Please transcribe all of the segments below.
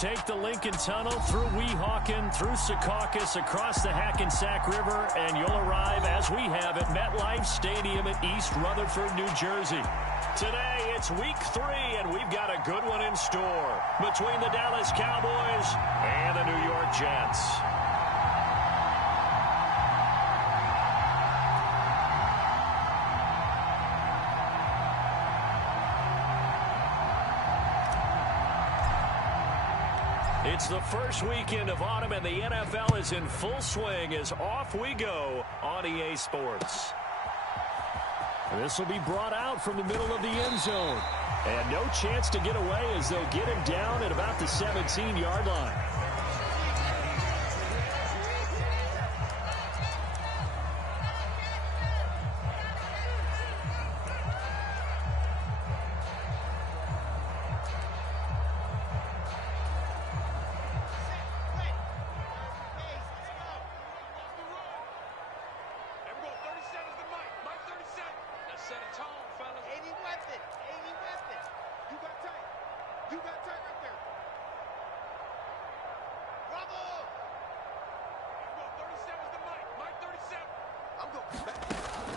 take the Lincoln Tunnel through Weehawken, through Secaucus, across the Hackensack River, and you'll arrive, as we have, at MetLife Stadium in East Rutherford, New Jersey. Today, it's week 3, and we've got a good one in store between the Dallas Cowboys and the New York Jets. It's the first weekend of autumn, and the NFL is in full swing as off we go on EA Sports. This will be brought out from the middle of the end zone. And no chance to get away as they'll get him down at about the 17-yard line.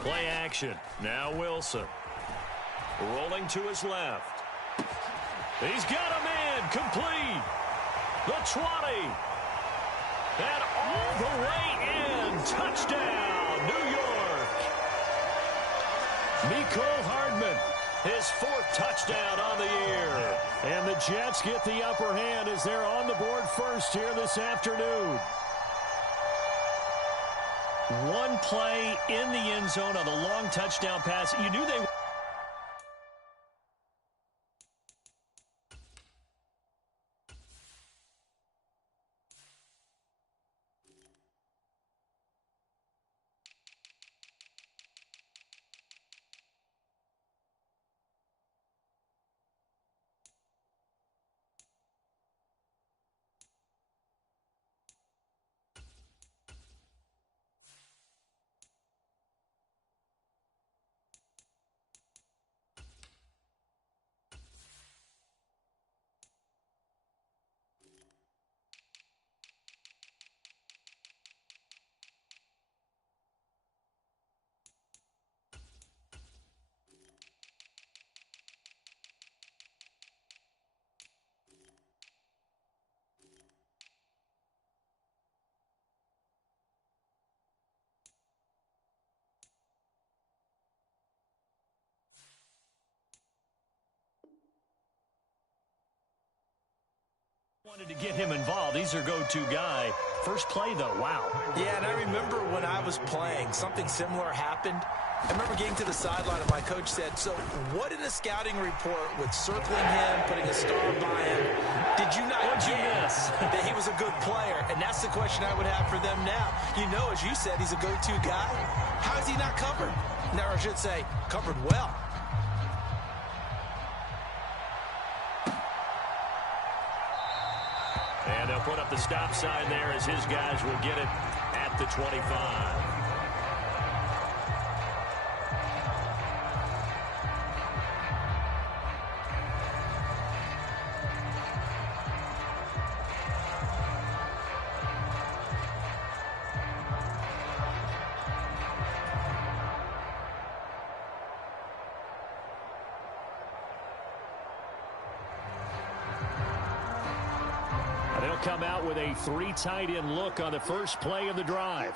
Play action. Now Wilson. Rolling to his left. He's got a man complete. The 20. And all the way in. Touchdown, New York. Mecole Hardman, his 4th touchdown on the year. And the Jets get the upper hand as they're on the board first here this afternoon. One play in the end zone on the long touchdown pass. You knew they were. Wanted to get him involved. He's their go-to guy. First play, though, wow. Yeah, and I remember when I was playing, something similar happened. I remember getting to the sideline and my coach said, so what in the scouting report with circling him, putting a star by him, did you not get that he was a good player? And that's the question I would have for them now. You know, as you said, he's a go-to guy. How is he not covered? Now, I should say, covered well. And they'll put up the stop sign there as his guys will get it at the 25. They'll come out with a 3 tight end look on the first play of the drive.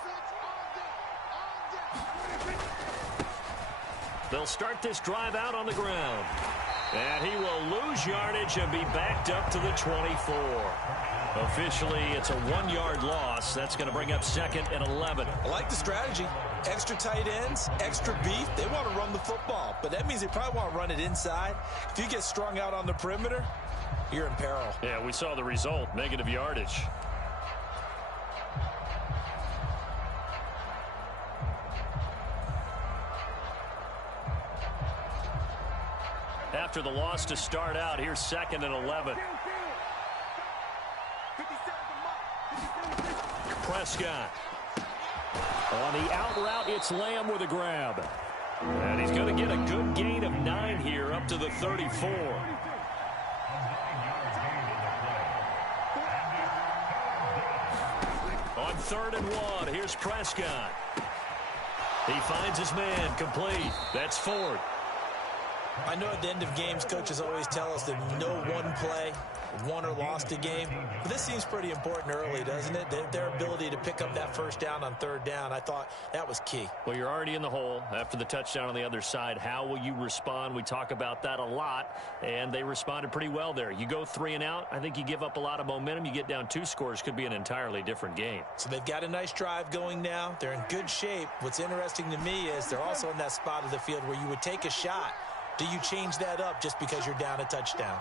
They'll start this drive out on the ground. And he will lose yardage and be backed up to the 24. Officially, it's a 1-yard loss. That's going to bring up 2nd and 11. I like the strategy. Extra tight ends, extra beef. They want to run the football, but that means they probably want to run it inside. If you get strung out on the perimeter, you're in peril. Yeah, we saw the result, negative yardage. After the loss to start out, here's 2nd and 11. Prescott. On the out route, it's Lamb with a grab. And he's going to get a good gain of 9 here up to the 34. 3rd and 1. Here's Prescott. He finds his man, complete. That's Ford. I know at the end of games, coaches always tell us that no one play won or lost a game. But this seems pretty important early, doesn't it? Their ability to pick up that first down on 3rd down, I thought that was key. Well, you're already in the hole after the touchdown on the other side. How will you respond? We talk about that a lot, and they responded pretty well there. You go 3 and out, I think you give up a lot of momentum. You get down 2 scores, could be an entirely different game. So they've got a nice drive going now. They're in good shape. What's interesting to me is they're also in that spot of the field where you would take a shot. Do you change that up just because you're down a touchdown?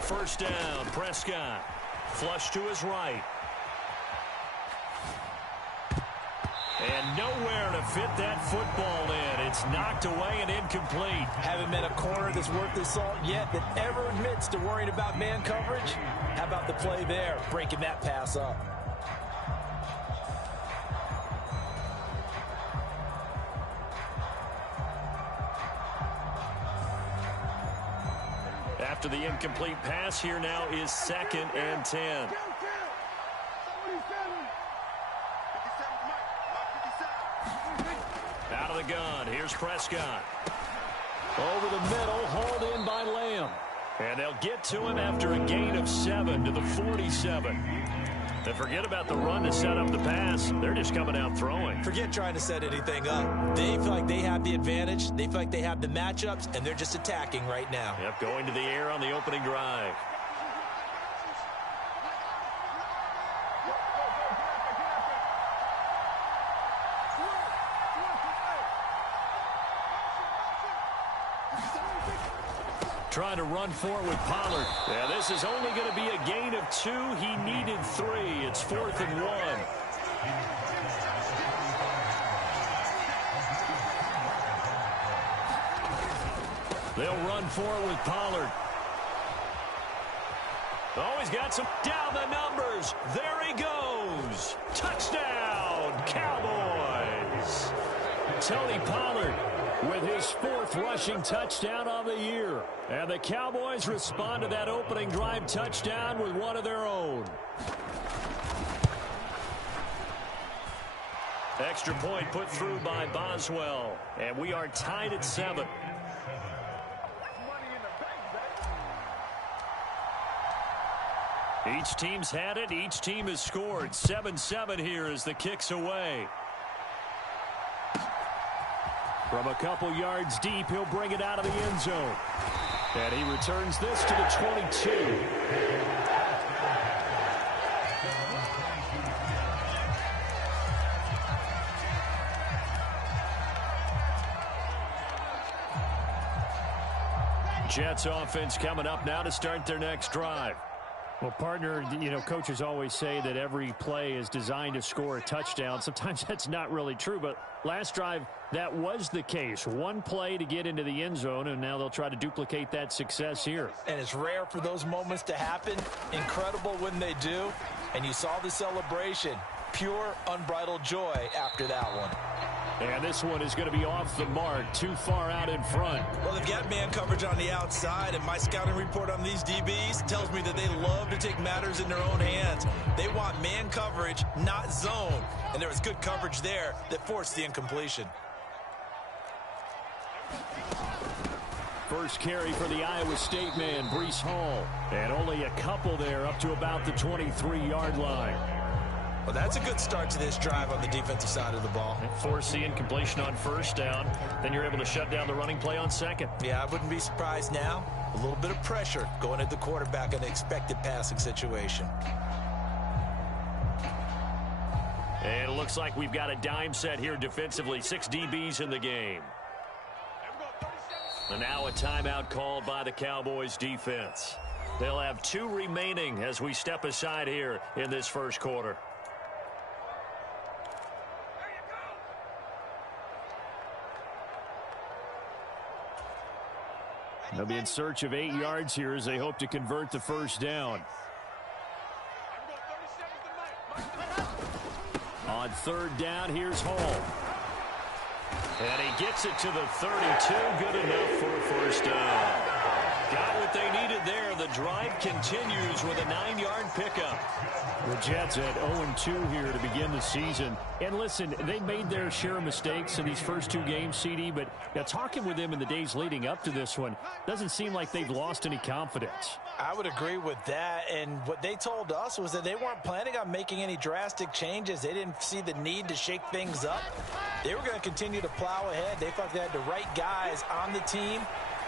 First down, Prescott. Flush to his right. And nowhere to fit that football in. It's knocked away and incomplete. Haven't met a corner that's worth the salt yet that ever admits to worrying about man coverage. How about the play there, breaking that pass up? After the incomplete pass, here now is 2nd and 10. Out of the gun, here's Prescott. Over the middle, hauled in by Lamb. And they'll get to him after a gain of 7 to the 47. And forget about the run to set up the pass. They're just coming out throwing. Forget trying to set anything up. They feel like they have the advantage. They feel like they have the matchups, and they're just attacking right now. Yep, going to the air on the opening drive. Trying to run for it with Pollard. Yeah, this is only going to be a gain of 2. He needed 3. It's 4th and 1. They'll run for it with Pollard. Oh, he's got some down the numbers. There he goes. Touchdown, Cowboys. Tony Pollard with his 4th rushing touchdown on the year. And the Cowboys respond to that opening drive touchdown with one of their own. Extra point put through by Boswell. And we are tied at 7. Each team's had it. Each team has scored. 7-7 here as the kick's away. From a couple yards deep, he'll bring it out of the end zone. And he returns this to the 22. Jets offense coming up now to start their next drive. Well, partner, you know, coaches always say that every play is designed to score a touchdown. Sometimes that's not really true, but last drive, that was the case. One play to get into the end zone, and now they'll try to duplicate that success here. And it's rare for those moments to happen. Incredible when they do. And you saw the celebration. Pure, unbridled joy after that one. And this one is going to be off the mark, too far out in front. Well, they've got man coverage on the outside, and my scouting report on these DBs tells me that they love to take matters in their own hands. They want man coverage, not zone. And there was good coverage there that forced the incompletion. First carry for the Iowa State man, Breece Hall. And only a couple there up to about the 23-yard line. Well, that's a good start to this drive on the defensive side of the ball. Force the incompletion on first down. Then you're able to shut down the running play on second. Yeah, I wouldn't be surprised now. A little bit of pressure going at the quarterback in an expected passing situation. And it looks like we've got a dime set here defensively. 6 DBs in the game. And now a timeout called by the Cowboys defense. They'll have 2 remaining as we step aside here in this first quarter. They'll be in search of 8 yards here as they hope to convert the first down. On third down, here's Hall. And he gets it to the 32. Good enough for a first down. Got what they needed there. The drive continues with a 9-yard pickup. The Jets at 0-2 here to begin the season. And listen, they made their share of mistakes in these first 2 games, CD, but talking with them in the days leading up to this one, doesn't seem like they've lost any confidence. I would agree with that, and what they told us was that they weren't planning on making any drastic changes. They didn't see the need to shake things up. They were going to continue to plow ahead. They thought they had the right guys on the team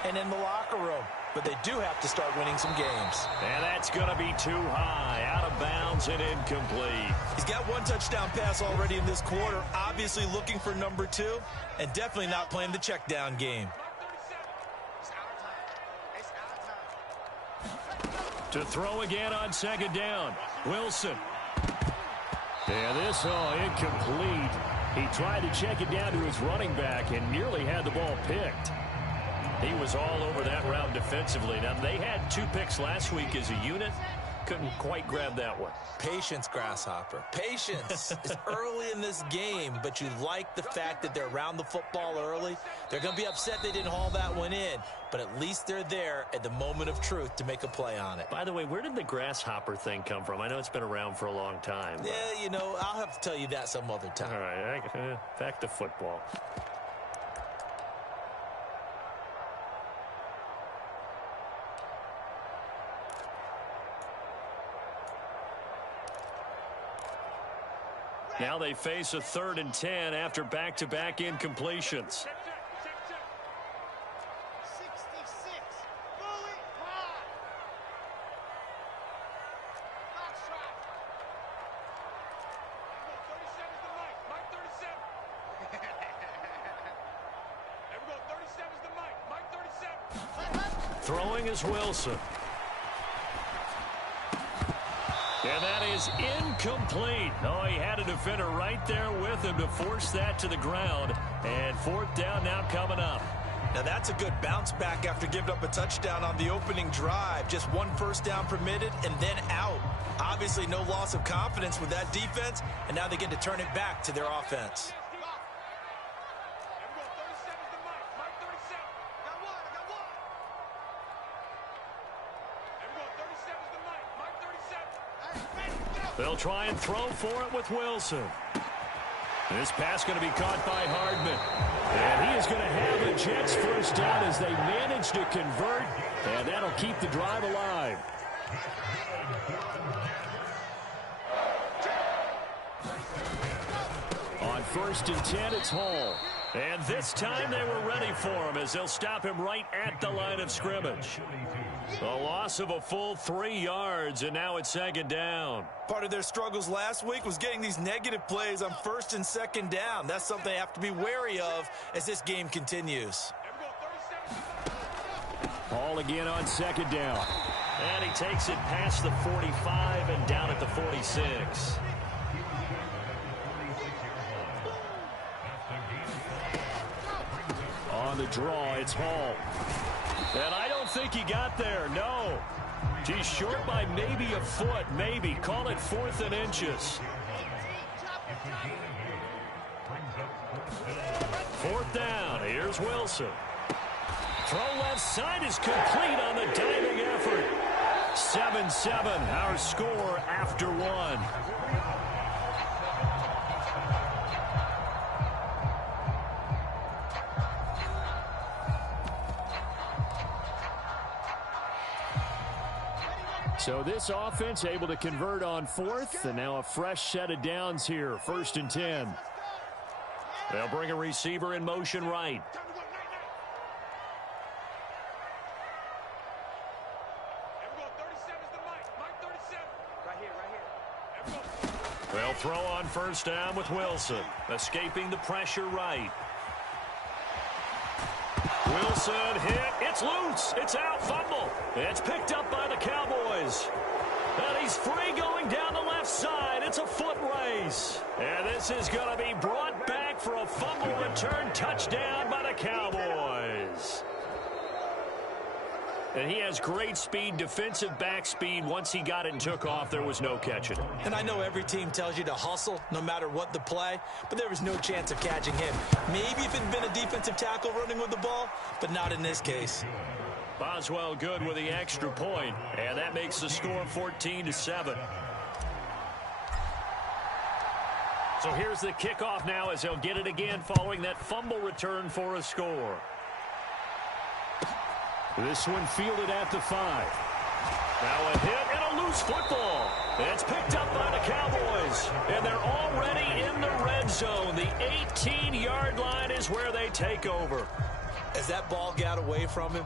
and in the locker room. But they do have to start winning some games. And that's going to be too high, out of bounds and incomplete. He's got 1 touchdown pass already in this quarter, obviously looking for number 2, and definitely not playing the check down game. To throw again on 2nd down, Wilson. And this, incomplete. He tried to check it down to his running back and nearly had the ball picked. He was all over that route defensively. Now, they had 2 picks last week as a unit. Couldn't quite grab that one. Patience, Grasshopper. Patience. It's early in this game, but you like the fact that they're around the football early. They're going to be upset they didn't haul that one in, but at least they're there at the moment of truth to make a play on it. By the way, where did the Grasshopper thing come from? I know it's been around for a long time. Yeah, you know, I'll have to tell you that some other time. All right, back to football. Now they face a 3rd and 10 after back-to-back incompletions. Throwing is Wilson. And that is incomplete. Oh, he had a defender right there with him to force that to the ground. And 4th down now coming up. Now that's a good bounce back after giving up a touchdown on the opening drive. Just 1 first down permitted and then out. Obviously no loss of confidence with that defense, and now they get to turn it back to their offense. They'll try and throw for it with Wilson. This pass going to be caught by Hardman. And he is going to have the Jets first down as they manage to convert. And that'll keep the drive alive. On 1st and 10, it's Hall. And this time they were ready for him as they'll stop him right at the line of scrimmage. A loss of a full 3 yards, and now it's 2nd down. Part of their struggles last week was getting these negative plays on 1st and 2nd down. That's something they have to be wary of as this game continues. Hall again on 2nd down. And he takes it past the 45 and down at the 46. On the draw, it's Hall. And I don't think he got there, no. He's short by maybe a foot, maybe. Call it 4th and inches. 4th down, here's Wilson. Throw left side is complete on the diving effort. 7-7, our score after 1. So this offense able to convert on 4th, and now a fresh set of downs here, 1st and 10. They'll bring a receiver in motion right. They'll throw on 1st down with Wilson, escaping the pressure right. Wilson hit. It's loose. It's out. Fumble. It's picked up by the Cowboys. And he's free going down the left side. It's a foot race. And this is going to be brought back for a fumble return touchdown by the Cowboys. And he has great speed, defensive back speed. Once he got it and took off, there was no catching it. And I know every team tells you to hustle no matter what the play, but there was no chance of catching him. Maybe if it had been a defensive tackle running with the ball, but not in this case. Boswell good with the extra point, and that makes the score 14-7. So here's the kickoff now as they'll get it again following that fumble return for a score. This one fielded at the 5. Now a hit and a loose football. It's picked up by the Cowboys. And they're already in the red zone. The 18-yard line is where they take over. As that ball got away from him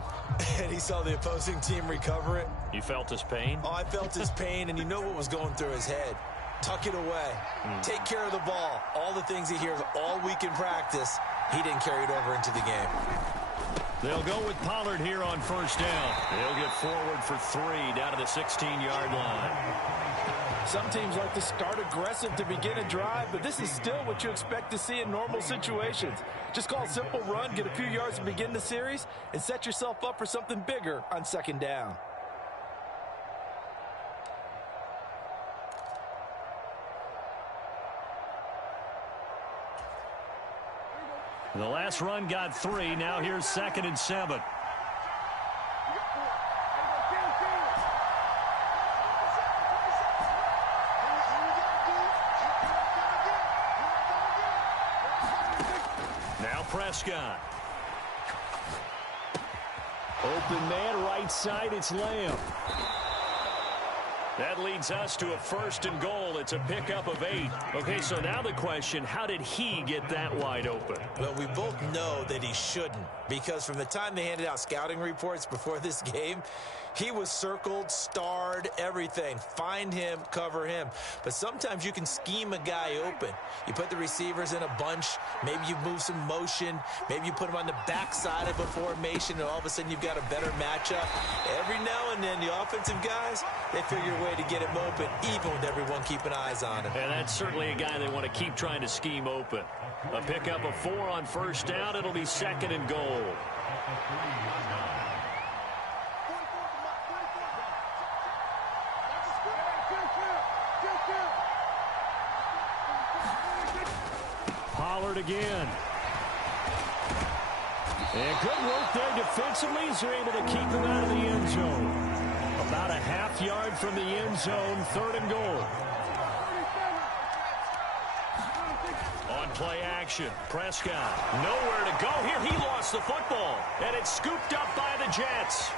and he saw the opposing team recover it. You felt his pain? Oh, I felt his pain, and you know what was going through his head. Tuck it away. Take care of the ball. All the things he hears all week in practice, he didn't carry it over into the game. They'll go with Pollard here on first down. They'll get forward for 3 down to the 16-yard line. Some teams like to start aggressive to begin a drive, but this is still what you expect to see in normal situations. Just call a simple run, get a few yards to begin the series, and set yourself up for something bigger on second down. The last run got 3. Now here's 2nd and 7. Now Prescott. Open man, right side, it's Lamb. That leads us to a 1st and goal. It's a pickup of 8. Okay, so now the question, how did he get that wide open? Well, we both know that he shouldn't, because from the time they handed out scouting reports before this game, he was circled, starred, everything. Find him, cover him. But sometimes you can scheme a guy open. You put the receivers in a bunch. Maybe you move some motion. Maybe you put him on the backside of a formation, and all of a sudden you've got a better matchup. Every now and then, the offensive guys, they figure a way to get him open, even with everyone keeping eyes on him. And that's certainly a guy they want to keep trying to scheme open. A pickup of 4 on first down. It'll be 2nd and goal. Pollard again. And good work there defensively as they're able to keep him out of the end zone. About a half yard from the end zone, 3rd and goal. On play action, Prescott nowhere to go here. He lost the football, and it's scooped up by the Jets.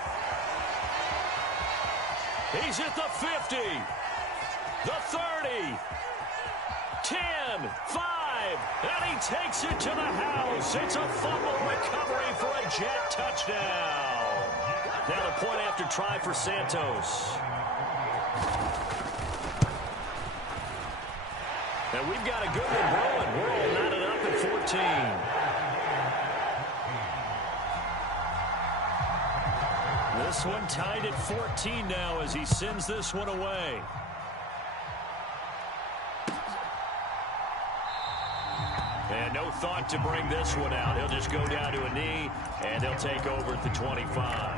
He's at the 50, the 30, 10, 5, and he takes it to the house. It's a fumble recovery for a Jet touchdown. Now the point after try for Santos. And we've got a good one rolling. We're all knotted up at 14. This one tied at 14 now as he sends this one away. And no thought to bring this one out. He'll just go down to a knee, and they'll take over at the 25.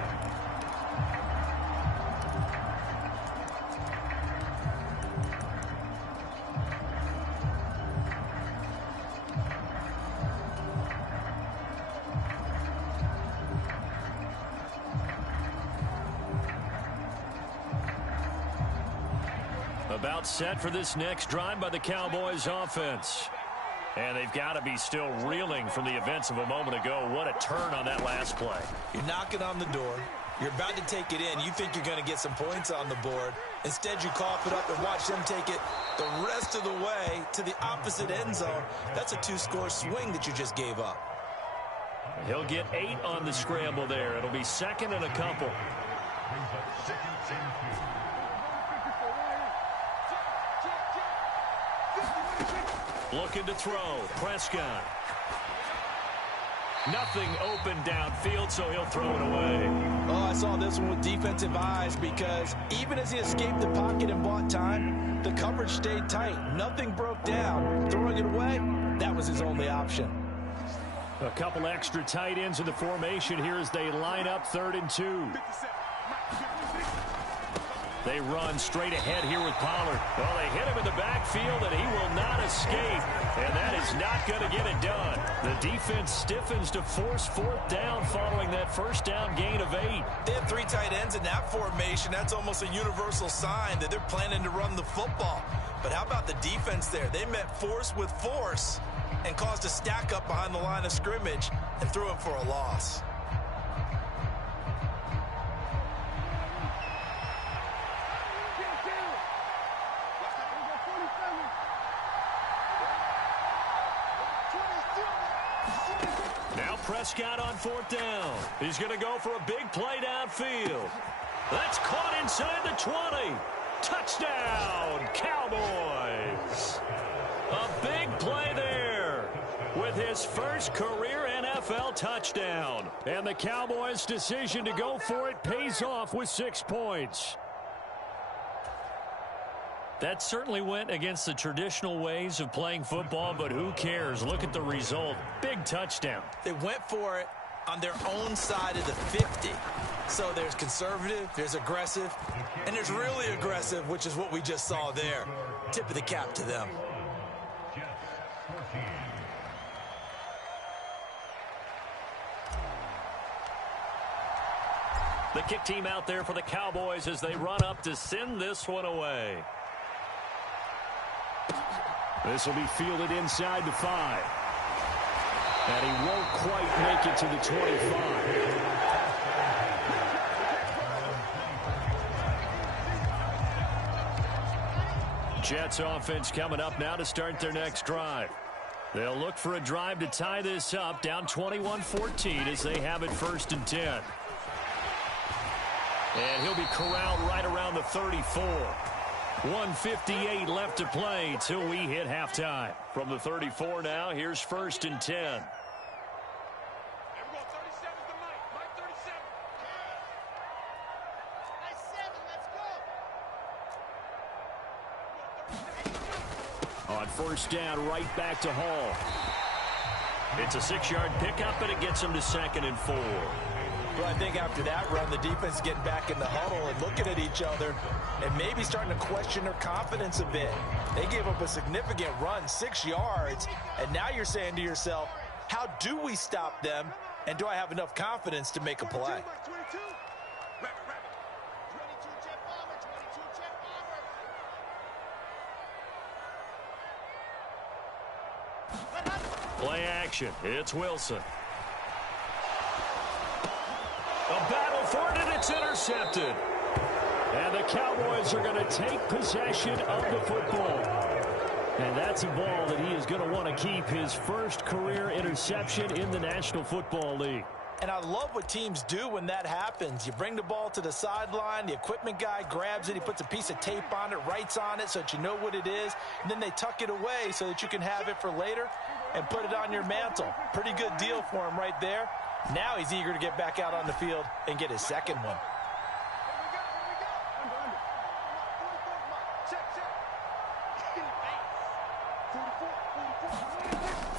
About set for this next drive by the Cowboys offense. And they've got to be still reeling from the events of a moment ago. What a turn on that last play. You're knocking on the door. You're about to take it in. You think you're going to get some points on the board. Instead, you cough it up and watch them take it the rest of the way to the opposite end zone. That's a 2-score swing that you just gave up. He'll get 8 on the scramble there. It'll be 2nd and a couple. Looking to throw. Prescott. Nothing open downfield, so he'll throw it away. Oh, I saw this one with defensive eyes because even as he escaped the pocket and bought time, the coverage stayed tight. Nothing broke down. Throwing it away, that was his only option. A couple extra tight ends in the formation here as they line up 3rd and 2. They run straight ahead here with Pollard. Well, they hit him in the backfield, and he will not escape. And that is not going to get it done. The defense stiffens to force fourth down following that first down gain of 8. They have 3 tight ends in that formation. That's almost a universal sign that they're planning to run the football. But how about the defense there? They met force with force and caused a stack up behind the line of scrimmage and threw him for a loss. Now Prescott on fourth down. He's going to go for a big play downfield. That's caught inside the 20. Touchdown, Cowboys. A big play there with his first career NFL touchdown. And the Cowboys' decision to go for it pays off with 6 points. That certainly went against the traditional ways of playing football, but who cares? Look at the result. Big touchdown. They went for it on their own side of the 50. So there's conservative, there's aggressive, and there's really aggressive, which is what we just saw there. Tip of the cap to them. The kick team out there for the Cowboys as they run up to send this one away. This will be fielded inside the 5. And he won't quite make it to the 25. Jets offense coming up now to start their next drive. They'll look for a drive to tie this up, down 21-14 as they have it 1st and 10. And he'll be corralled right around the 34. 1:58 left to play till we hit halftime. From the 34 now, here's 1st and 10. On 1st down, right back to Hall. It's a 6-yard pickup, and it gets him to 2nd and 4. Well, I think after that run, the defense getting back in the huddle and looking at each other and maybe starting to question their confidence a bit. They gave up a significant run, 6 yards, and now you're saying to yourself, how do we stop them, and do I have enough confidence to make a play? Play action. It's Wilson. A battle for it, and it's intercepted. And the Cowboys are going to take possession of the football. And that's a ball that he is going to want to keep, his first career interception in the National Football League. And I love what teams do when that happens. You bring the ball to the sideline, the equipment guy grabs it, he puts a piece of tape on it, writes on it so that you know what it is, and then they tuck it away so that you can have it for later and put it on your mantle. Pretty good deal for him right there. Now he's eager to get back out on the field and get his second one.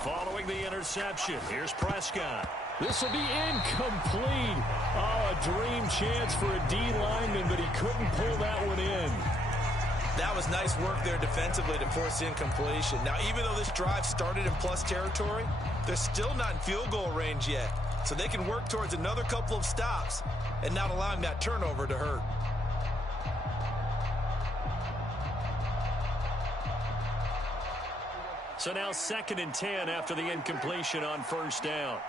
Following the interception, here's Prescott. This will be incomplete. Oh, a dream chance for a D lineman, but he couldn't pull that one in. That was nice work there defensively to force incompletion. Now, even though this drive started in plus territory, they're still not in field goal range yet. So they can work towards another couple of stops and not allowing that turnover to hurt. So now 2nd and 10 after the incompletion on 1st down.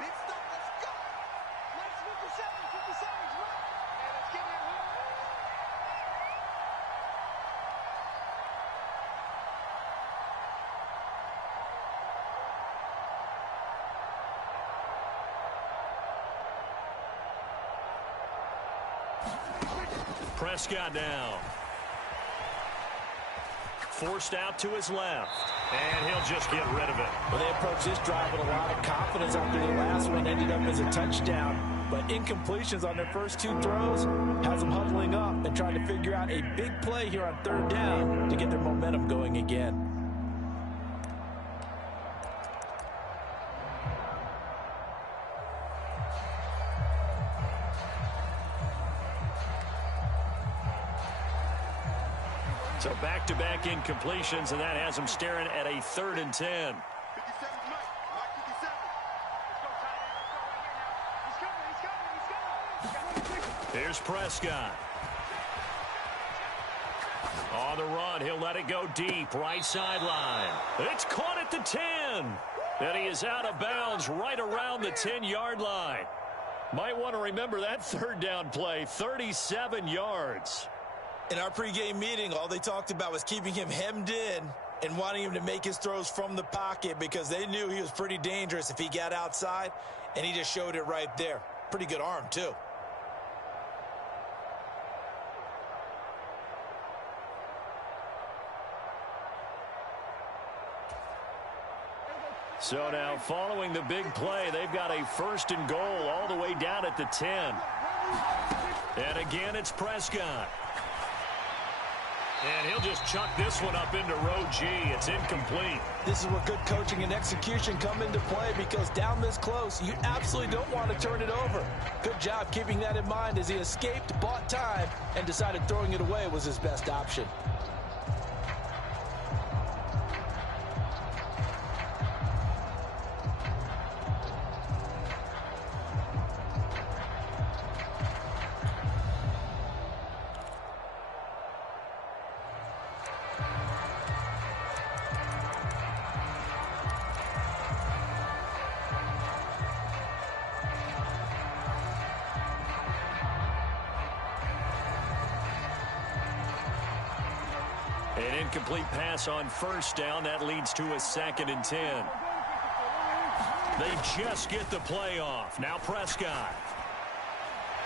Prescott down. Forced out to his left. And he'll just get rid of it. Well, they approached this drive with a lot of confidence after the last one ended up as a touchdown. But incompletions on their first 2 throws has them huddling up and trying to figure out a big play here on 3rd down to get their momentum going again. So back-to-back incompletions, and that has him staring at a 3rd and 10. Here's Prescott. On the run, he'll let it go deep, right sideline. It's caught at the 10. And he is out of bounds right around the 10-yard line. Might want to remember that 3rd down play, 37 yards. In our pregame meeting, all they talked about was keeping him hemmed in and wanting him to make his throws from the pocket because they knew he was pretty dangerous if he got outside, and he just showed it right there. Pretty good arm, too. So now, following the big play, they've got a 1st and goal all the way down at the 10. And again, it's Prescott. And he'll just chuck this one up into row G. It's incomplete. This is where good coaching and execution come into play because down this close, you absolutely don't want to turn it over. Good job keeping that in mind as he escaped, bought time, and decided throwing it away was his best option. An incomplete pass on 1st down. That leads to a 2nd and 10. They just get the play off. Now Prescott.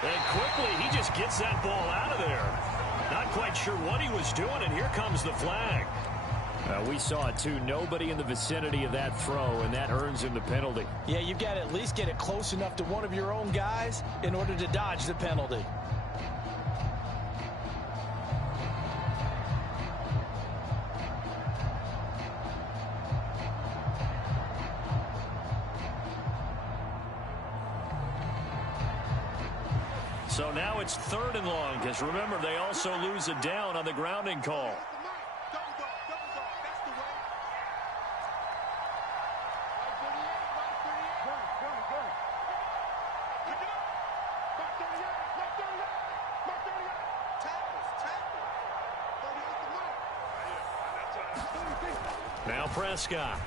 And quickly, he just gets that ball out of there. Not quite sure what he was doing, and here comes the flag. We saw it, too. Nobody in the vicinity of that throw, and that earns him the penalty. Yeah, you've got to at least get it close enough to one of your own guys in order to dodge the penalty. So now it's 3rd and long, because remember, they also lose a down on the grounding call. Now Prescott.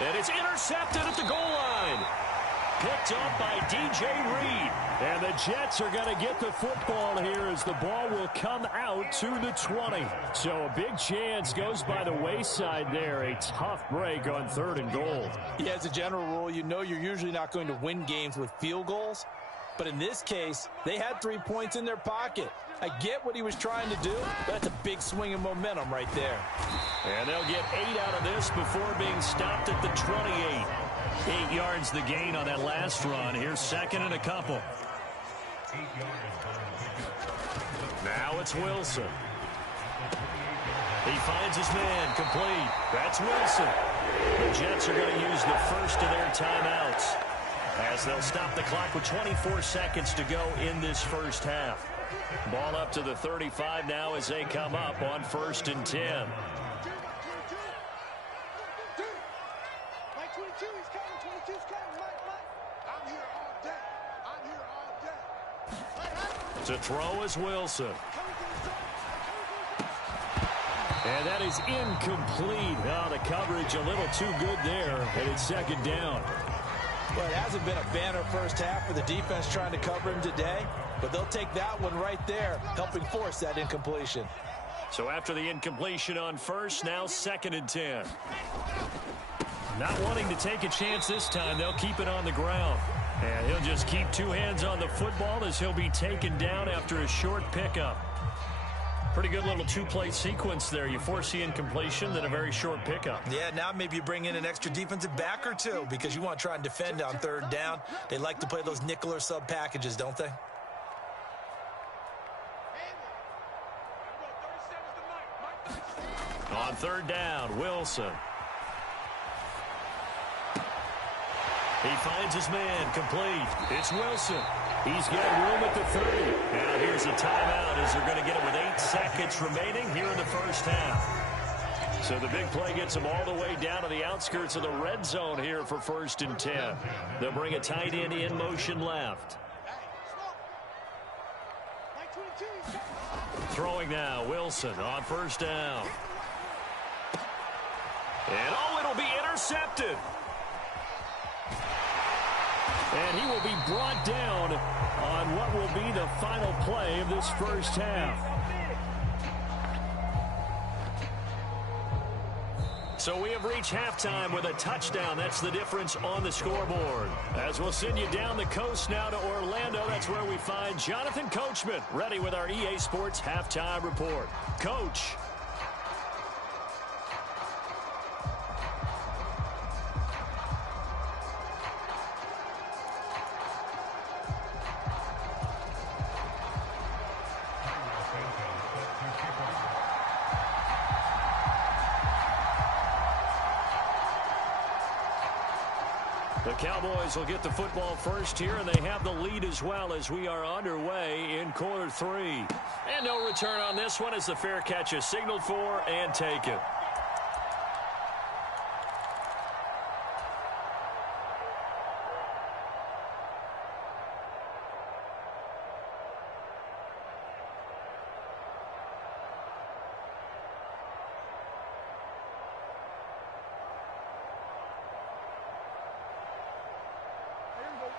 And it's intercepted at the goal line. Picked up by DJ Reed. And the Jets are going to get the football here as the ball will come out to the 20. So a big chance goes by the wayside there. A tough break on 3rd and goal. Yeah, as a general rule, you know you're usually not going to win games with field goals. But in this case, they had 3 points in their pocket. I get what he was trying to do, but that's a big swing of momentum right there. And they'll get 8 out of this before being stopped at the 28. 8 yards the gain on that last run. Here's 2nd and a couple. Now it's Wilson. He finds his man, complete. That's Wilson. The Jets are going to use the first of their timeouts as they'll stop the clock with 24 seconds to go in this first half. Ball up to the 35 now as they come up on 1st and 10. To throw is Wilson. And that is incomplete. Oh, the coverage a little too good there, and it's 2nd down. Well, it hasn't been a banner first half for the defense trying to cover him today, but they'll take that one right there, helping force that incompletion. So after the incompletion on 1st, now 2nd and 10. Not wanting to take a chance this time, they'll keep it on the ground. And he'll just keep 2 hands on the football as he'll be taken down after a short pickup. Pretty good little 2-play sequence there. You force the incompletion, then a very short pickup. Yeah, now maybe you bring in an extra defensive back or two because you want to try and defend on 3rd down. They like to play those nickel or sub packages, don't they? On 3rd down, Wilson. He finds his man, complete. It's Wilson. He's got room at the 30. Now here's a timeout as they're going to get it with 8 seconds remaining here in the first half. So the big play gets them all the way down to the outskirts of the red zone here for 1st and 10. They'll bring a tight end in motion left. Throwing now, Wilson on 1st down. And it'll be intercepted. And he will be brought down on what will be the final play of this first half. So we have reached halftime with a touchdown. That's the difference on the scoreboard. As we'll send you down the coast now to Orlando, that's where we find Jonathan Coachman, ready with our EA Sports Halftime Report. Coach. The Cowboys will get the football first here, and they have the lead as well as we are underway in quarter 3. And no return on this one as the fair catch is signaled for and taken.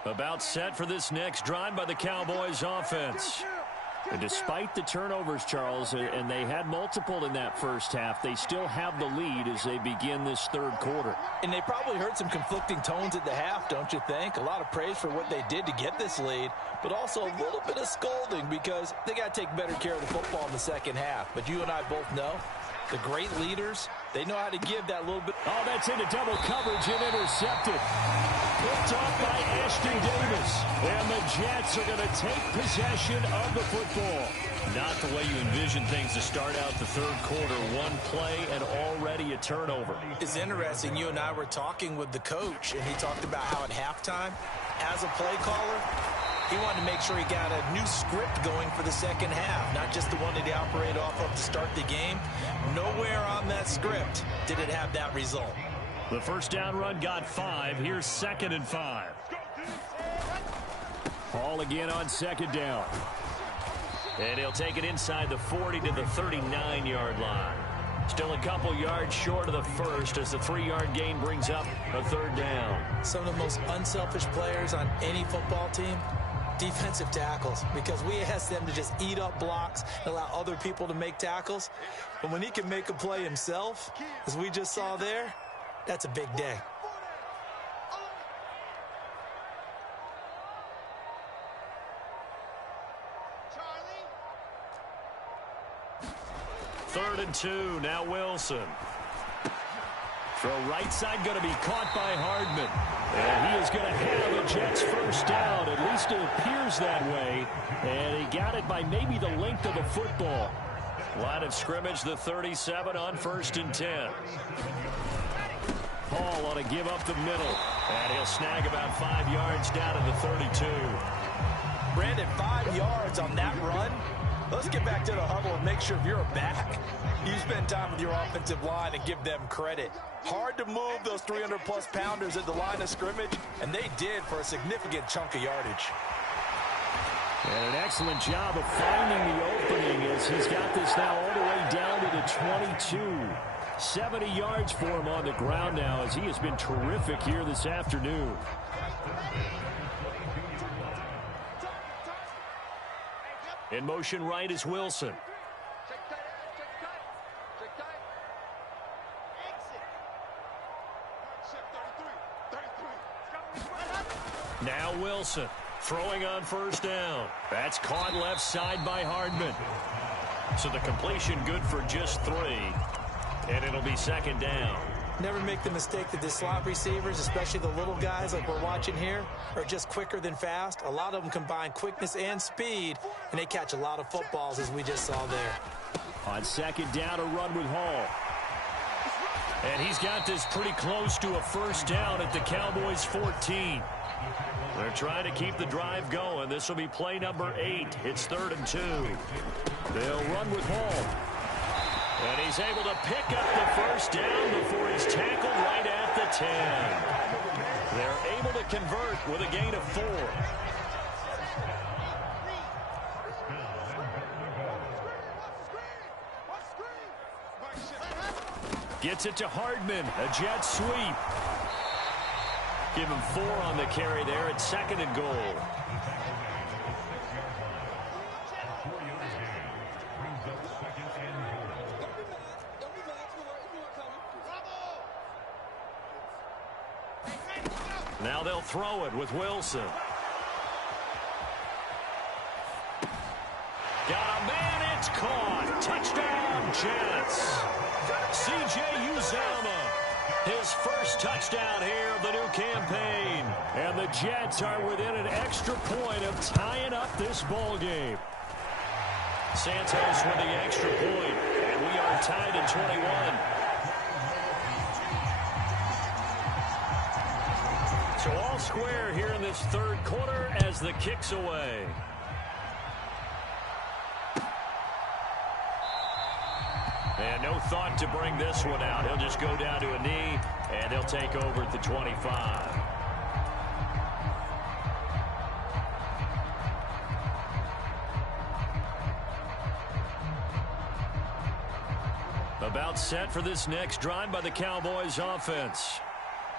About set for this next drive by the Cowboys offense. And despite the turnovers, Charles, and they had multiple in that first half, they still have the lead as they begin this third quarter. And they probably heard some conflicting tones at the half, don't you think? A lot of praise for what they did to get this lead, but also a little bit of scolding because they got to take better care of the football in the second half. But you and I both know the great leaders, they know how to give that little bit. Oh, that's into double coverage and intercepted. Picked off by Ashton Davis. And the Jets are going to take possession of the football. Not the way you envision things to start out the third quarter. One play and already a turnover. It's interesting. You and I were talking with the coach, and he talked about how at halftime, as a play caller, he wanted to make sure he got a new script going for the second half, not just the one that he operated off of to start the game. Nowhere on that script did it have that result. The first down run got 5. Here's 2nd and 5. Ball again on 2nd down. And he'll take it inside the 40 to the 39-yard line. Still a couple yards short of the first as the 3-yard gain brings up a 3rd down. Some of the most unselfish players on any football team, defensive tackles, because we ask them to just eat up blocks and allow other people to make tackles. But when he can make a play himself, as we just saw there, that's a big day. Third and 2, now Wilson. Throw right side going to be caught by Hardman. And he is going to have the Jets first down. At least it appears that way. And he got it by maybe the length of the football. Line of scrimmage, the 37 on 1st and 10. Paul ought to give up the middle. And he'll snag about 5 yards down to the 32. Brandon, 5 yards on that run. Let's get back to the huddle and make sure if you're a back, you spend time with your offensive line and give them credit. Hard to move those 300-plus pounders at the line of scrimmage, and they did for a significant chunk of yardage. And an excellent job of finding the opening as he's got this now all the way down to the 22. 70 yards for him on the ground now as he has been terrific here this afternoon. In motion right is Wilson. Now Wilson throwing on 1st down. That's caught left side by Hardman. So the completion good for just 3. And it'll be 2nd down. Never make the mistake that the slot receivers, especially the little guys like we're watching here, are just quicker than fast. A lot of them combine quickness and speed, and they catch a lot of footballs, as we just saw there. On 2nd down, a run with Hall. And he's got this pretty close to a first down at the Cowboys' 14. They're trying to keep the drive going. This will be play number 8. It's 3rd and 2. They'll run with Hall. And he's able to pick up the first down before he's tackled right at the 10. They're able to convert with a gain of 4. Gets it to Hardman, a jet sweep. Give him 4 on the carry there at 2nd and goal. Now they'll throw it with Wilson. Got a man, it's caught. Touchdown, Jets. C.J. Uzomah, his first touchdown here of the new campaign. And the Jets are within an extra point of tying up this ball game. Santos with the extra point, and we are tied at 21. So all square here in this 3rd quarter as the kick's away. And no thought to bring this one out. He'll just go down to a knee, and he'll take over at the 25. About set for this next drive by the Cowboys offense.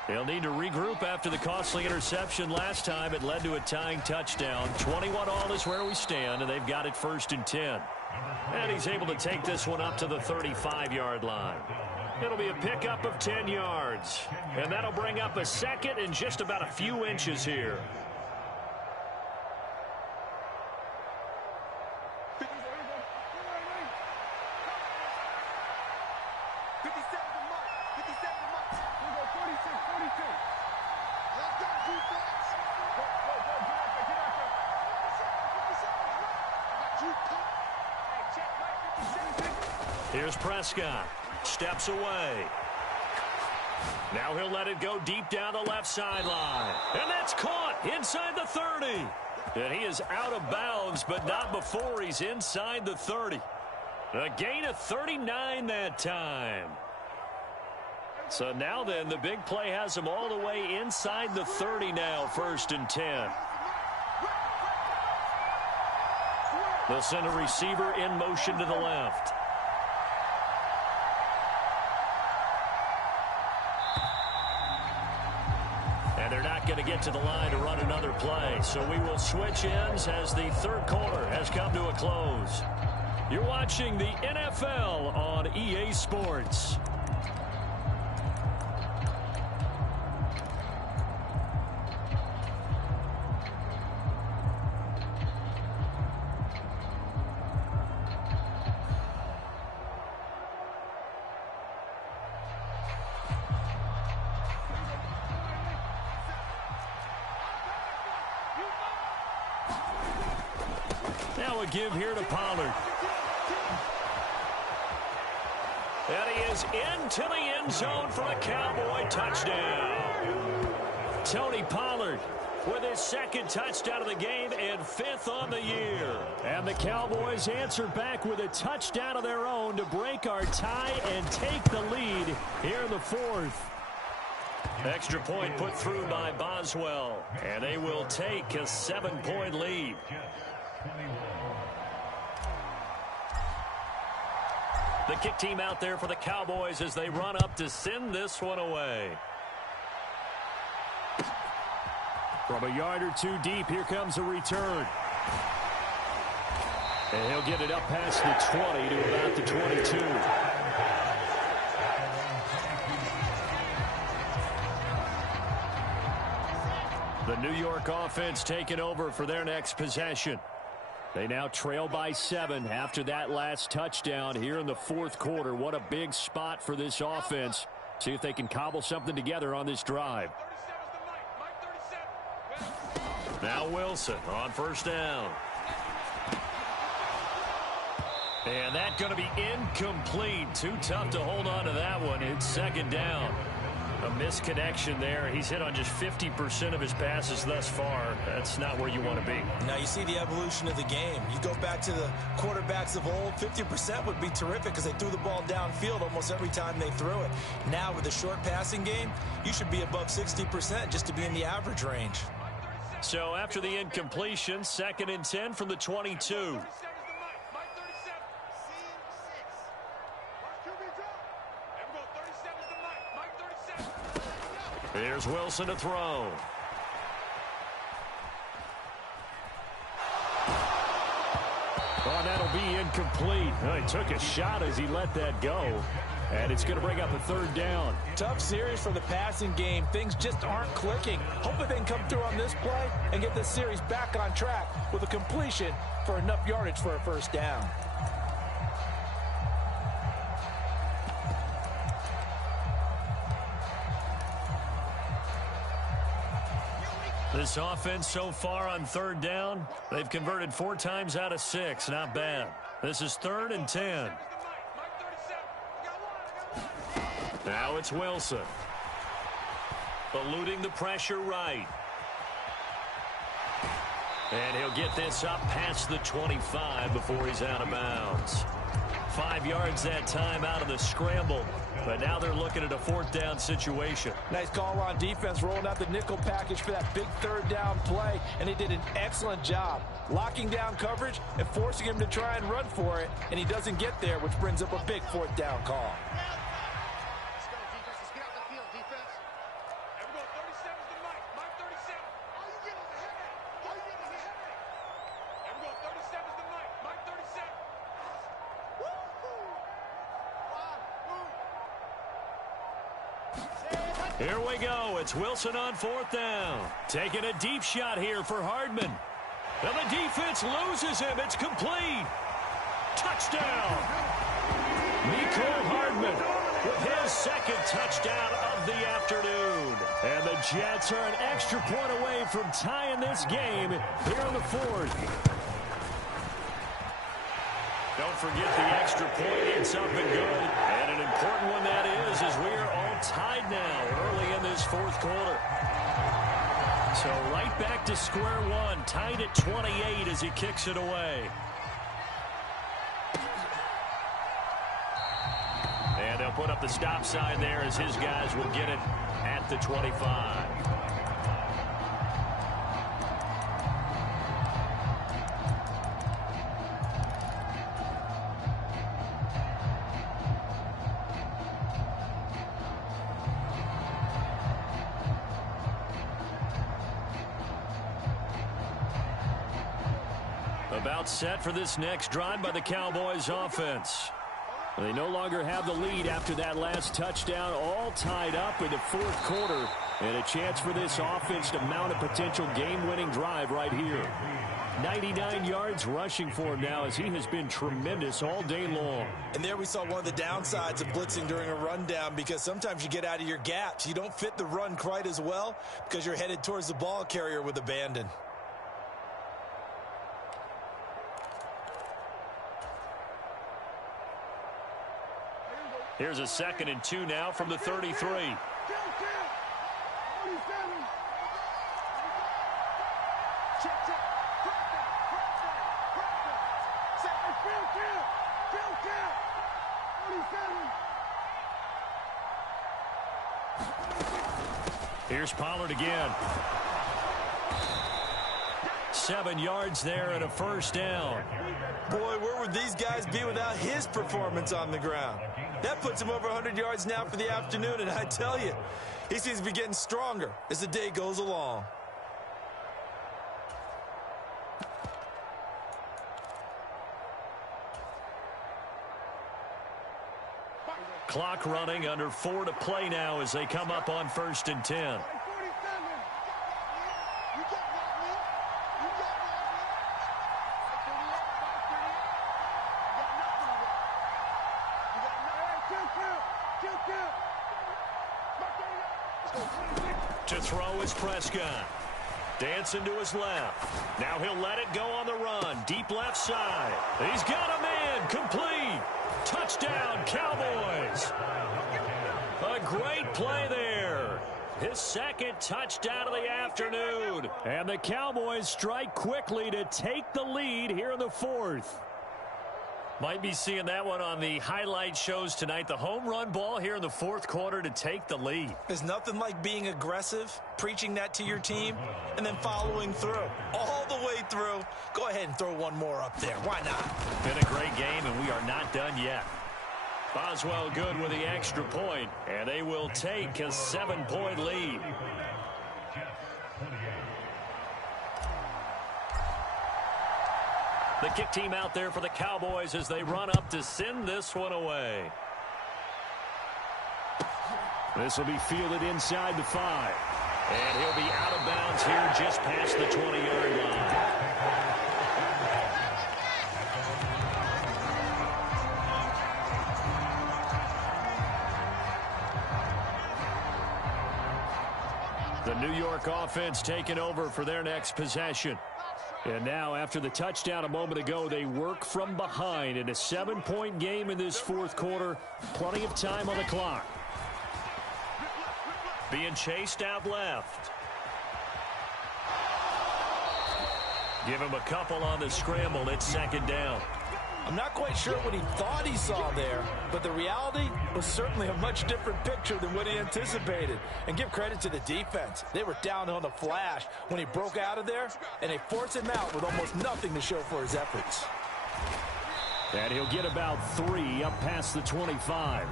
They'll need to regroup after the costly interception last time. It led to a tying touchdown. 21 all is where we stand, and they've got it 1st and 10. And he's able to take this one up to the 35-yard line. It'll be a pickup of 10 yards. And that'll bring up a 2nd and just about a few inches here. Here's Prescott. Steps away. Now he'll let it go deep down the left sideline. And that's caught inside the 30. And he is out of bounds, but not before he's inside the 30. A gain of 39 that time. So now then, the big play has him all the way inside the 30 now, 1st and 10. They'll send a receiver in motion to the left. And they're not going to get to the line to run another play. So we will switch ends as the 3rd quarter has come to a close. You're watching the NFL on EA Sports. Now a give here to Pollard. And he is into the end zone for a Cowboy touchdown. Tony Pollard with his 2nd touchdown of the game and 5th on the year. And the Cowboys answer back with a touchdown of their own to break our tie and take the lead here in the 4th. Extra point put through by Boswell. And they will take a 7-point lead. The kick team out there for the Cowboys as they run up to send this one away. From a yard or 2 deep, here comes a return. And he'll get it up past the 20 to about the 22. The New York offense taking over for their next possession. They now trail by 7 after that last touchdown here in the 4th quarter. What a big spot for this offense. See if they can cobble something together on this drive. Now Wilson on 1st down. And that's going to be incomplete. Too tough to hold on to that one. It's second down. A misconnection there. He's hit on just 50% of his passes thus far. That's not where you want to be. Now you see the evolution of the game. You go back to the quarterbacks of old, 50% would be terrific because they threw the ball downfield almost every time they threw it. Now with the short passing game, you should be above 60% just to be in the average range. So after the incompletion, 2nd and 10 from the 22. Here's Wilson to throw. Oh, that'll be incomplete. Oh, he took a shot as he let that go. And it's going to bring up a 3rd down. Tough series for the passing game. Things just aren't clicking. Hopefully they can come through on this play and get this series back on track with a completion for enough yardage for a 1st down. This offense so far on 3rd down, they've converted 4 times out of 6. Not bad. This is 3rd and 10. Now it's Wilson. Eluding the pressure right. And he'll get this up past the 25 before he's out of bounds. 5 yards that time out of the scramble. But now they're looking at a 4th down situation. Nice call on defense, rolling out the nickel package for that big 3rd down play, and they did an excellent job locking down coverage and forcing him to try and run for it, and he doesn't get there, which brings up a big 4th down call. Here we go. It's Wilson on 4th down. Taking a deep shot here for Hardman. And the defense loses him. It's complete. Touchdown. Mecole Hardman with his 2nd touchdown of the afternoon. And the Jets are an extra point away from tying this game here on the 4th. Don't forget the extra point. It's up and good. And an important one that is, as we are all tied now early in this 4th quarter. So right back to square one, tied at 28 as he kicks it away. And they'll put up the stop sign there as his guys will get it at the 25. About set for this next drive by the Cowboys offense. They no longer have the lead after that last touchdown, all tied up in the 4th quarter. And a chance for this offense to mount a potential game-winning drive right here. 99 yards rushing for him now as he has been tremendous all day long. And there we saw one of the downsides of blitzing during a rundown, because sometimes you get out of your gaps. You don't fit the run quite as well because you're headed towards the ball carrier with abandon. Here's a 2nd and 2 now from the 33. Here's Pollard again. 7 yards there and a 1st down. Boy, where would these guys be without his performance on the ground? That puts him over 100 yards now for the afternoon, and I tell you, he seems to be getting stronger as the day goes along. Clock running, under 4 to play now as they come up on 1st and 10. To throw is Prescott. Dancing to his left. Now he'll let it go on the run. Deep left side. He's got a man. Complete. Touchdown, Cowboys. A great play there. His second touchdown of the afternoon. And the Cowboys strike quickly to take the lead here in the fourth. Might be seeing that one on the highlight shows tonight. The home run ball here in the fourth quarter to take the lead. There's nothing like being aggressive, preaching that to your team, and then following through. All the way through. Go ahead and throw one more up there. Why not? Been a great game, and we are not done yet. Boswell good with the extra point, and they will take a 7-point lead. The kick team out there for the Cowboys as they run up to send this one away. This will be fielded inside the 5. And he'll be out of bounds here just past the 20-yard line. The New York offense taking over for their next possession. And now, after the touchdown a moment ago, they work from behind in a 7-point game in this fourth quarter. Plenty of time on the clock. Being chased out left. Give him a couple on the scramble. It's second down. I'm not quite sure what he thought he saw there, but the reality was certainly a much different picture than what he anticipated. And give credit to the defense. They were down on the flash when he broke out of there, and they forced him out with almost nothing to show for his efforts. And he'll get about 3 up past the 25.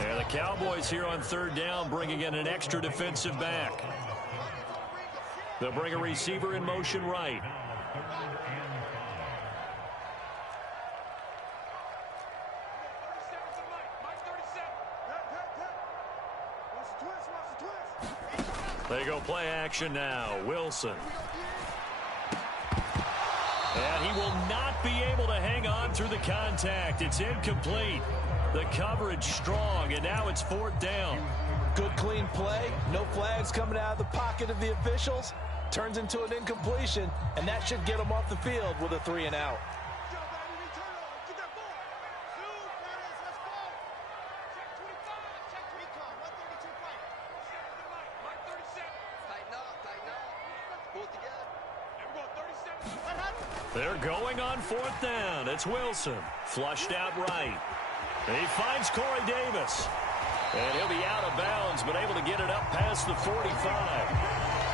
And the Cowboys here on third down bringing in an extra defensive back. They'll bring a receiver in motion right. They go play action now. Wilson. And he will not be able to hang on through the contact. It's incomplete. The coverage strong, and now it's fourth down. Good, clean play. No flags coming out of the pocket of the officials. Turns into an incompletion, and that should get them off the field with a 3-and-out. They're going on fourth down. It's Wilson. Flushed out right. He finds Corey Davis. And he'll be out of bounds, but able to get it up past the 45.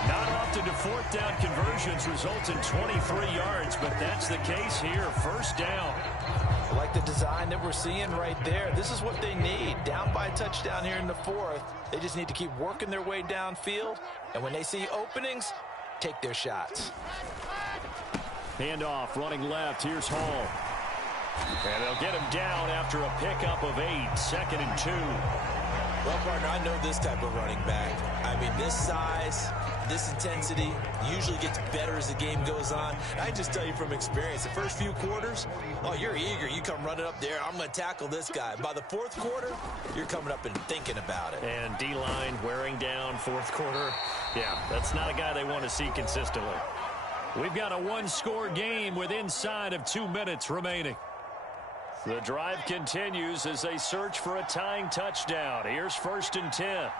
Not often do fourth down conversions result in 23 yards, but that's the case here. First down. I like the design that we're seeing right there. This is what they need. Down by a touchdown here in the fourth. They just need to keep working their way downfield. And when they see openings, take their shots. Handoff running left. Here's Hall. And they'll get him down after a pickup of 8. 2nd and 2. Well, partner, I know this type of running back. I mean, this size, this intensity usually gets better as the game goes on. I just tell you from experience, the first few quarters, oh, you're eager. You come running up there, I'm going to tackle this guy. By the fourth quarter, you're coming up and thinking about it. And D-line wearing down fourth quarter. Yeah, that's not a guy they want to see consistently. We've got a one-score game with inside of 2 minutes remaining. The drive continues as they search for a tying touchdown. Here's 1st and 10.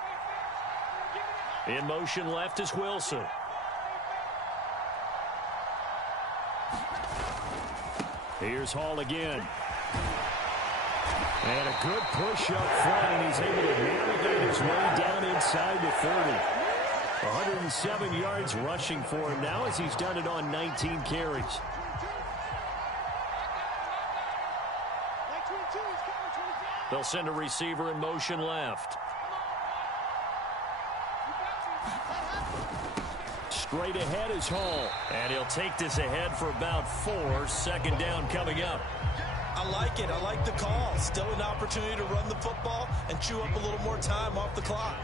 In motion left is Wilson. Here's Hall again. And a good push up front, and he's able to navigate his way down inside the 30. 107 yards rushing for him now as he's done it on 19 carries. They'll send a receiver in motion left. Straight ahead is Hall. And he'll take this ahead for about 4. 2nd down coming up. I like it. I like the call. Still an opportunity to run the football and chew up a little more time off the clock.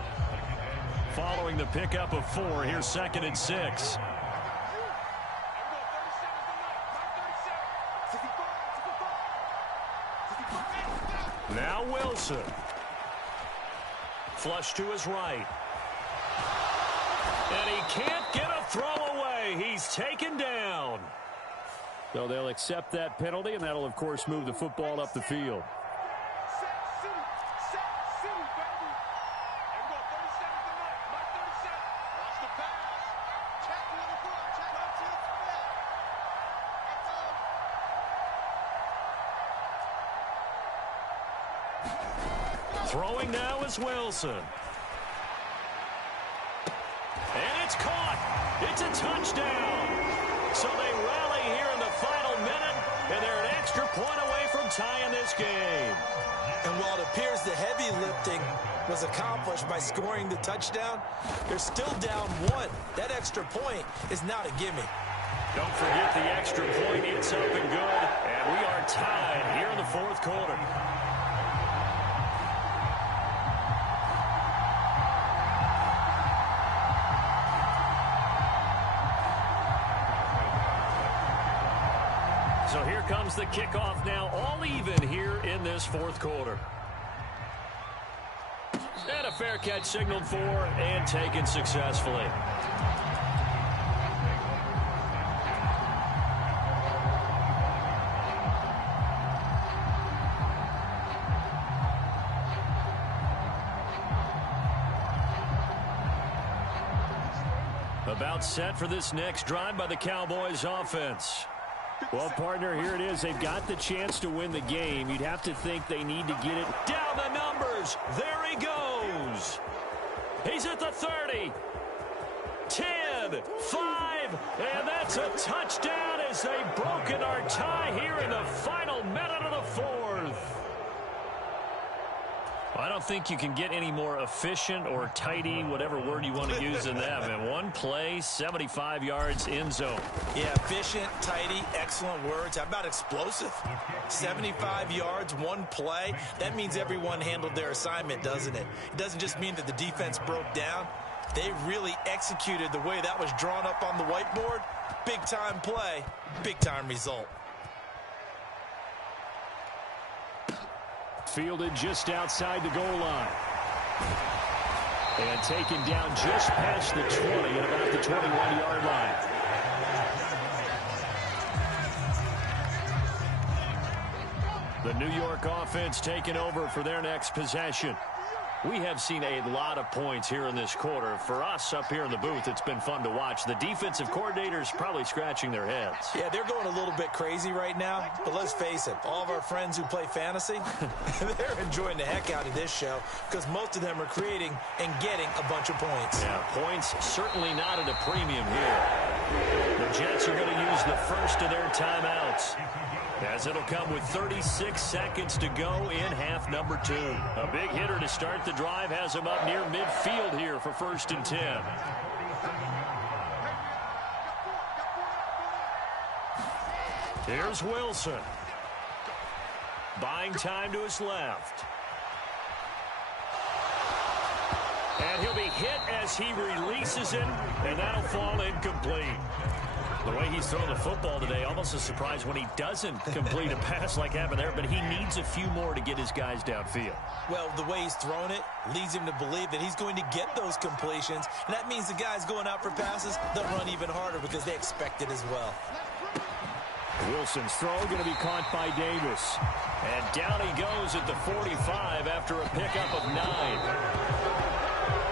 Following the pickup of 4, here's 2nd and 6. Now Wilson. Flush to his right. And he can't get a throw away. He's taken down. So they'll accept that penalty, and that'll, of course, move the football up the field. Throwing now is Wilson. And it's caught. It's a touchdown. So they rally here in the final minute, and they're an extra point away from tying this game. And while it appears the heavy lifting was accomplished by scoring the touchdown, they're still down one. That extra point is not a gimme. Don't forget the extra point. It's up and good. And we are tied here in the fourth quarter. So here comes the kickoff now, all even here in this fourth quarter. And a fair catch signaled for and taken successfully. About set for this next drive by the Cowboys offense. Well, partner, here it is. They've got the chance to win the game. You'd have to think they need to get it down the numbers. There he goes. He's at the 30. 10, 5, and that's a touchdown as they've broken our tie here in the final minute of the fourth. I don't think you can get any more efficient or tidy, whatever word you want to use in that. And one play, 75 yards in zone. Yeah, efficient, tidy, excellent words. How about explosive? 75 yards, one play. That means everyone handled their assignment, doesn't it? It doesn't just mean that the defense broke down. They really executed the way that was drawn up on the whiteboard. Big-time play, big-time result. Fielded just outside the goal line. And taken down just past the 20 at about the 21-yard line. The New York offense taking over for their next possession. We have seen a lot of points here in this quarter. For us up here in the booth, it's been fun to watch. The defensive coordinators probably scratching their heads. Yeah, they're going a little bit crazy right now. But let's face it, all of our friends who play fantasy, they're enjoying the heck out of this show because most of them are creating and getting a bunch of points. Yeah, points certainly not at a premium here. The Jets are going to use the first of their timeouts, as it'll come with 36 seconds to go in half number 2. A big hitter to start the drive has him up near midfield here for 1st and 10. Here's Wilson. Buying time to his left. And he'll be hit as he releases it, and that'll fall incomplete. The way he's throwing the football today, almost a surprise when he doesn't complete a pass like happened there, but he needs a few more to get his guys downfield. Well, the way he's thrown it leads him to believe that he's going to get those completions, and that means the guys going out for passes, they'll run even harder because they expect it as well. Wilson's throw going to be caught by Davis. And down he goes at the 45 after a pickup of 9.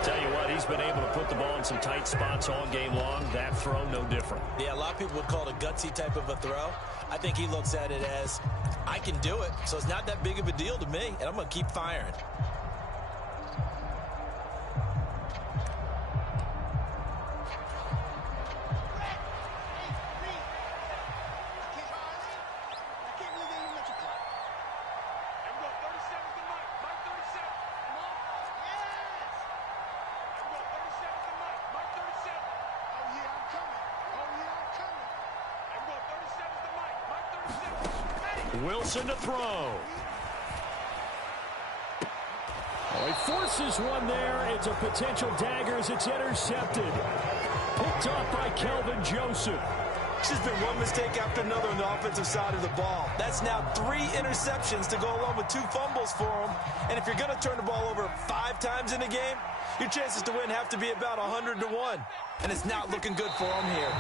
Tell you what, he's been able to put the ball in some tight spots all game long. That throw, no different. Yeah, a lot of people would call it a gutsy type of a throw. I think he looks at it as, I can do it, so it's not that big of a deal to me, and I'm going to keep firing. Wilson to throw. Oh, he forces one there. It's a potential dagger as it's intercepted. Picked off by Kelvin Joseph. It's just been one mistake after another on the offensive side of the ball. That's now 3 interceptions to go along with 2 fumbles for him. And if you're going to turn the ball over 5 times in a game, your chances to win have to be about 100 to 1. And it's not looking good for him here.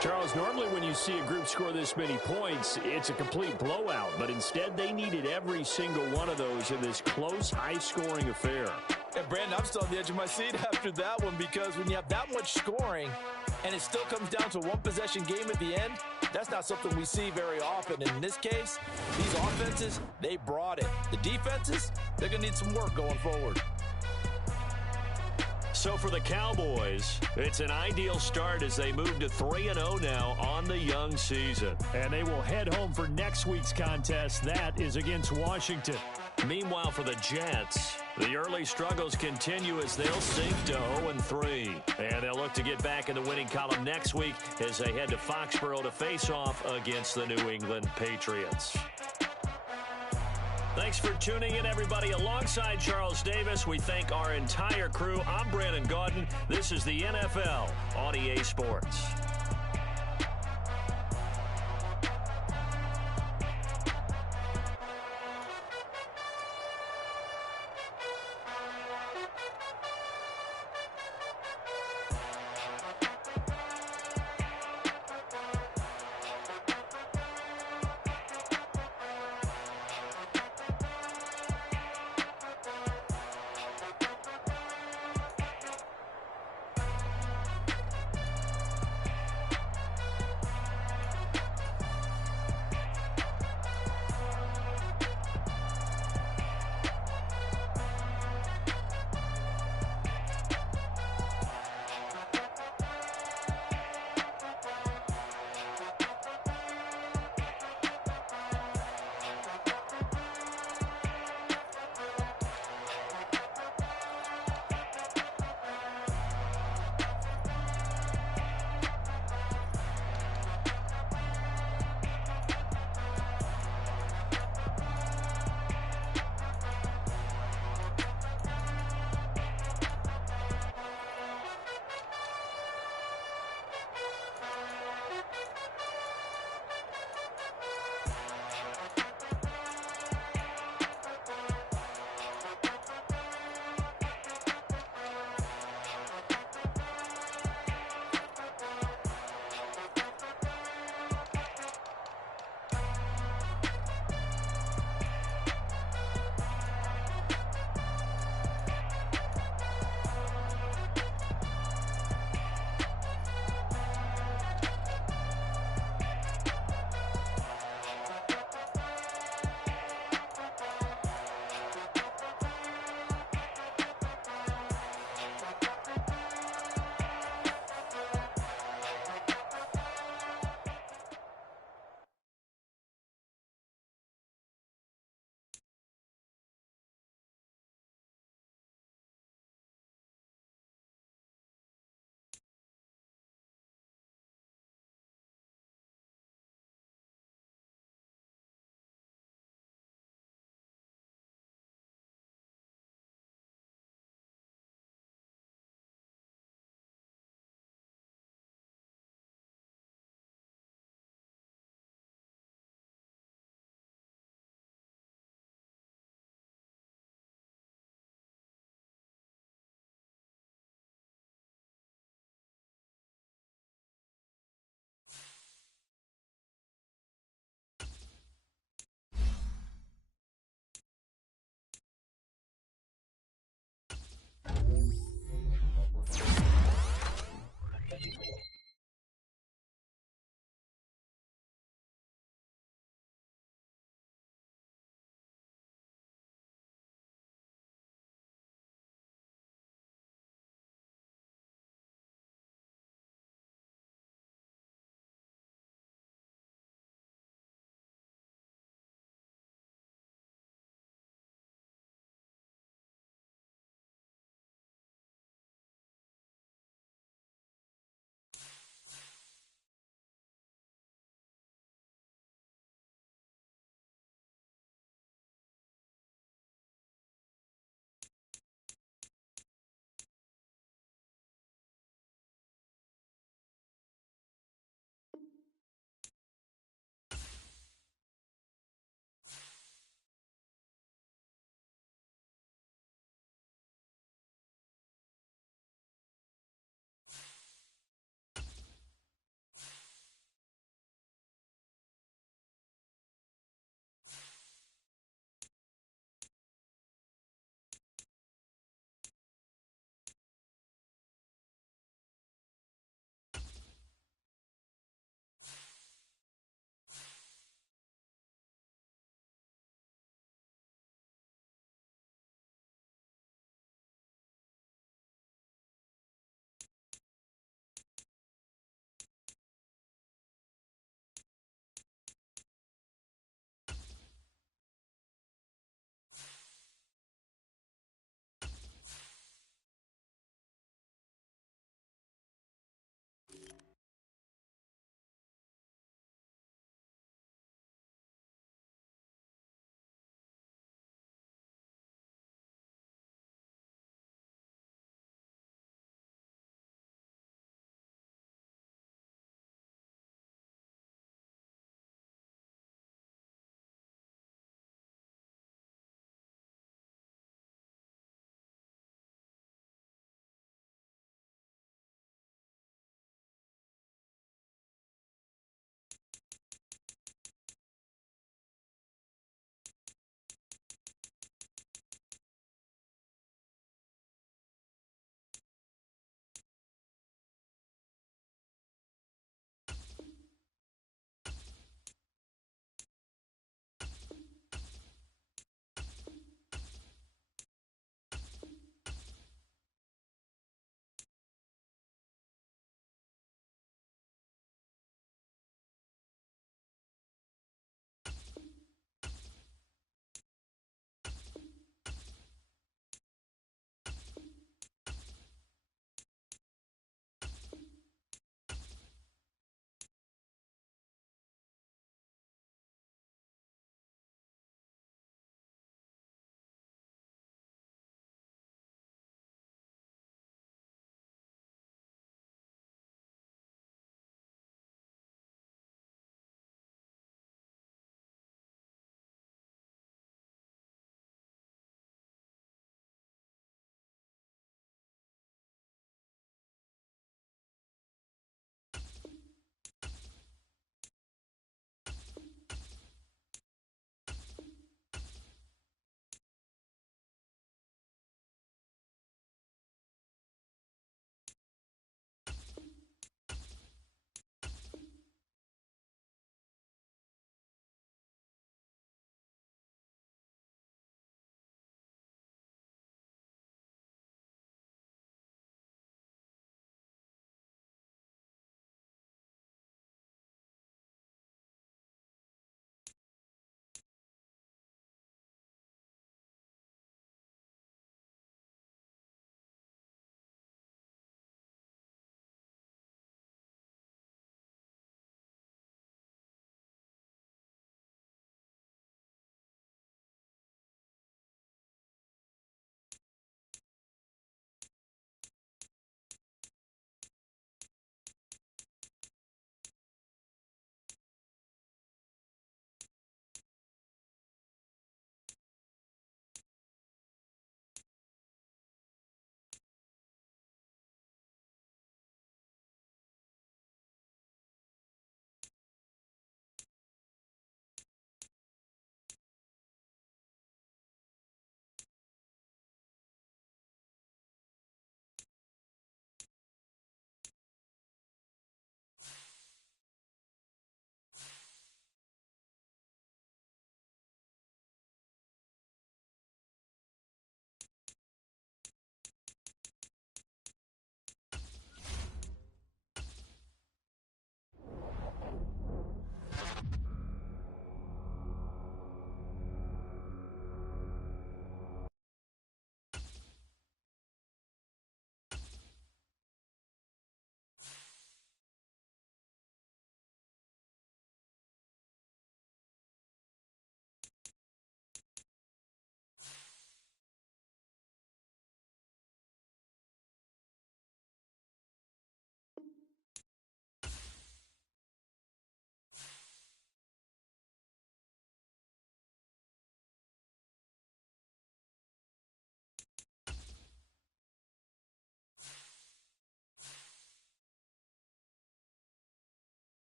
Charles, normally when you see a group score this many points, it's a complete blowout. But instead, they needed every single one of those in this close, high-scoring affair. And Brandon, I'm still on the edge of my seat after that one, because when you have that much scoring and it still comes down to a one-possession game at the end, that's not something we see very often. And in this case, these offenses, they brought it. The defenses, they're going to need some work going forward. So for the Cowboys, it's an ideal start as they move to 3-0 now on the young season. And they will head home for next week's contest. That is against Washington. Meanwhile, for the Jets, the early struggles continue as they'll sink to 0-3. And they'll look to get back in the winning column next week as they head to Foxborough to face off against the New England Patriots. Thanks for tuning in, everybody. Alongside Charles Davis, we thank our entire crew. I'm Brandon Gaudin. This is the NFL on EA Sports.